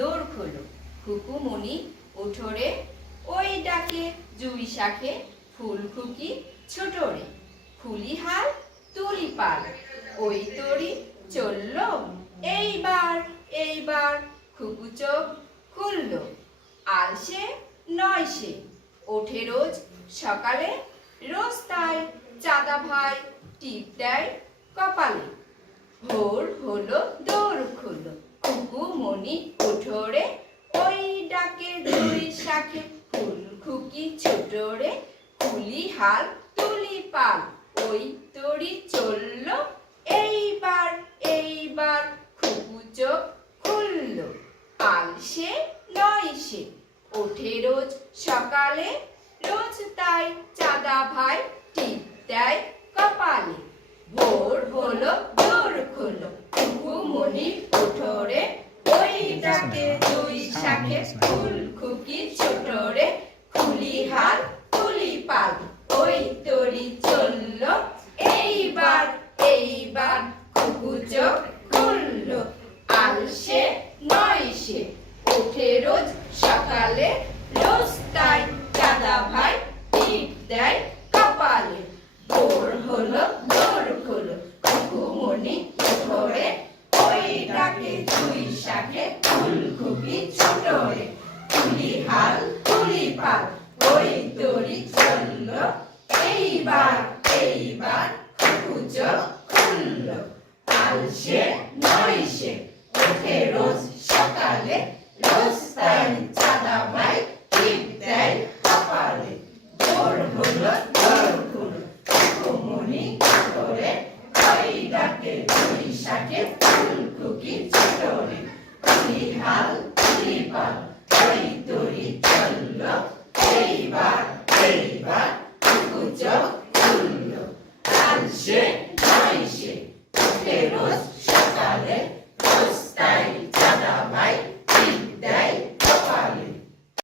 দৌড় খোলো। খুকুমণি ওঠো রে, ওই ডাকে জুই শাখে ফুল খুকি ছোট রে। ফুলি হাল তুলি পাল, ওই তরি চলল। এইবার এইবার খুকু চোখ খুলল। আলসে নয় সে, ওঠে রোজ সকালে। রোজ তাই চাঁদা ভাই টিপ দেয় কপালে। ভোর হলো দৌড় খোলো, খুকুমণি ওঠো রে, ওই ডাকে জুই শাখে ফুল খুকি ছোট রে। ফুলি হাল তুলি পাল, ওই তরি চলল। এইবার এইবার খুকু চোখ খুলল। আলসে নয় সে, ওঠে রোজ সকালে। রোজ তাই চাঁদা ভাই টিপ দেয় কপালে। ভোর হলো দৌড় খোলো, খুকুমণি ওঠো রে, ওই ডাকে জুই শাখে ফুল খুকি ছোট রে। ফুলি হাল তুলি পাল, ওই তরি চলল। এইবার এইবার খুকু চোখ খুলল। আলসে নয় সে, ওঠে রোজ সকালে। রোজ তাই চাঁদা ভাই টিপ দেয় কপালে। ভোর হলো দৌড় খোলো, খুকুমণি ওঠো রে, ওই ডাকে জুই শাখে ফুল খুকি ছোট রে। ফুলি হাল তুলি পাল, ওই তরি চলল। এইবার এইবার খুকু চোখ খুলল। আলসে নয় সে, ওঠে রোজ সকালে। রোজ তাই চাঁদা ভাই টিপ দেয় কপালে। ভোর হলো দৌড় খোলো, খুকুমণি ওঠো রে, ওই ডাকে জুই শাখে ফুল খুকি ছোট রে। ফুলি হাল তুলি পাল, ওই তরি চলল। এইবার এইবার খুকু চোখ খুলল। আলসে নয় সে, ওঠে রোজ